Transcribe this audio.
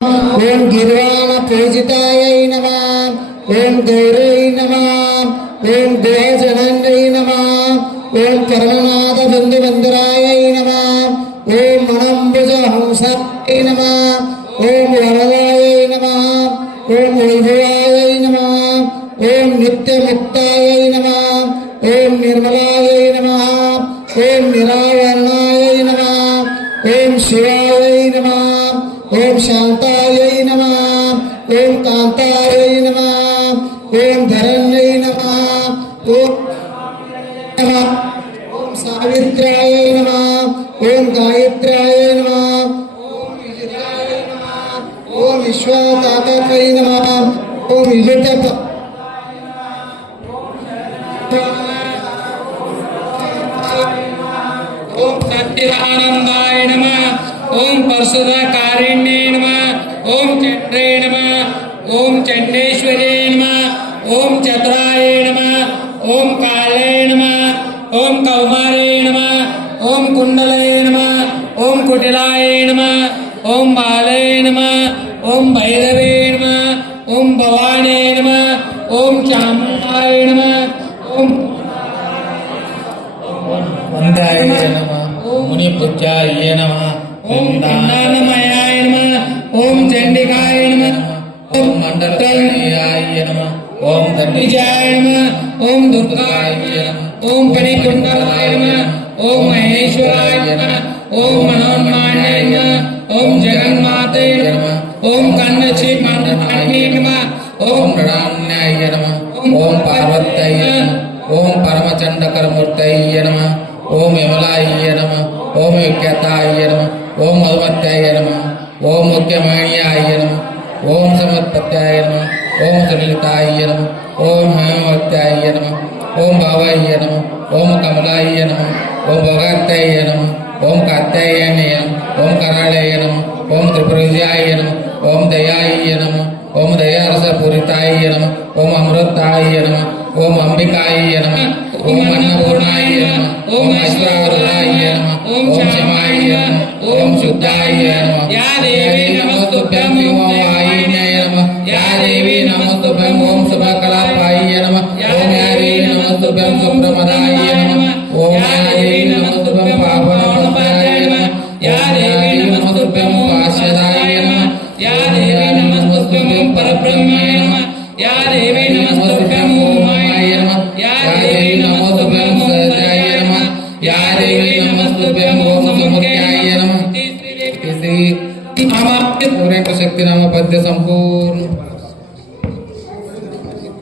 ओम गिर्वाण पूजितायै नमः। ओम गौरै नमः। ओम देवजनन्यै नमः। ओम कर्णनाद बंधुबंधरायै नमः। ओम मनंबुज हंसायै नमः। ओम वरदायै नमः। ओम वैभवायै नमः। ओम नित्यमुक्तायै नमः। ओम निर्मलायै नमः। ओम निरावरणायै नमः। ओम शिवायै नमः। ओम शांतायै नमः। ओम कांतायै नमः। ओम धरण्यै नमः। ओम नमः। ओम सावित्रायै नमः। ओम गायत्र्यायै नमः। ओम विजयायै नमः। ओम विश्वतातकै नमः। ओम विजित ओम सच्चिदानंदाय नमः। ओम परशुराकारिण्ये नमः। ओम चंद्रे नमः। ओम चंडेश्वरे नमः। ओम चतुराय नमः। ओम काले नमः। ओम कौमारे नमः। ओम कुंडले नमः। ओम कुटिलाय नमः। ओम बाले नमः। ओम भैरवे नमः। ओम भवाने नमः। ओम चामुंडाय नमः। ओम वंदाय नमः। मुनिपुत्राय नमः। ओम दानमयाय नमः। ओम चंडिकाय नमः। ओम मंडलाय नमः। ओम धन्विजाय नमः। ओम दुर्गाय नमः। ओम परिकुंडलाय नमः। ओम महेश्वराय नमः। ओम मनोन्मान्याय नमः। ओम जगन्माते नमः। ओम कन्नश्री मंडलाय नमः। ओम प्रणाम्याय नमः। ओम पार्वत्यै नमः। ओम परमचंडकरमूर्तये नमः। ओम यमलाय नमः। ओम विख्याताय नमः। ओम मधुमत्याय नमः। ओम मुख्यमाण्याय नमः। ओम समत्पत्याय नमः। ओम सुललिताय नमः। ओम हेमवत्याय नमः। ओम भावाय नमः। ओम कमलाय नमः। ओम भगत्याय नमः। ओम कात्यायनाय नमः। ओम कराळाय नमः। ओम त्रिपुराय नमः। ओम दयाय नमः। ओम दयारसपूरिताय नमः। ओम अमृताय नमः। ओम अंबिकाय नमः। ओम अन्नपूर्णाय नमः। ओम ऐश्वर्याय नमः। ओम क्षमाय नमः। ओम शुद्धाय नमः। या देवी नमस्तुभ्यं ओम वाहिन्याय नमः। या देवी नमस्तुभ्यं ओम शुभकलापाय नमः। ओम या देवी नमस्तुभ्यं सुप्रमदाय नमः। ओम या देवी नमस्तुभ्यं पावनपादाय नमः। या देवी नमस्तुभ्यं पार्षदाय नमः। या देवी नमस्तुभ्यं परब्रह्माय नमः। या देवी नमस्तुभ्यं ओमाय नमः। या देवी नमस्तुभ्यं सहजाय नमः। या देवी नमस्तुभ्यं ओम समुख्याय नमः। इति पूर्ण शक्ति नाम पद्य संपूर्ण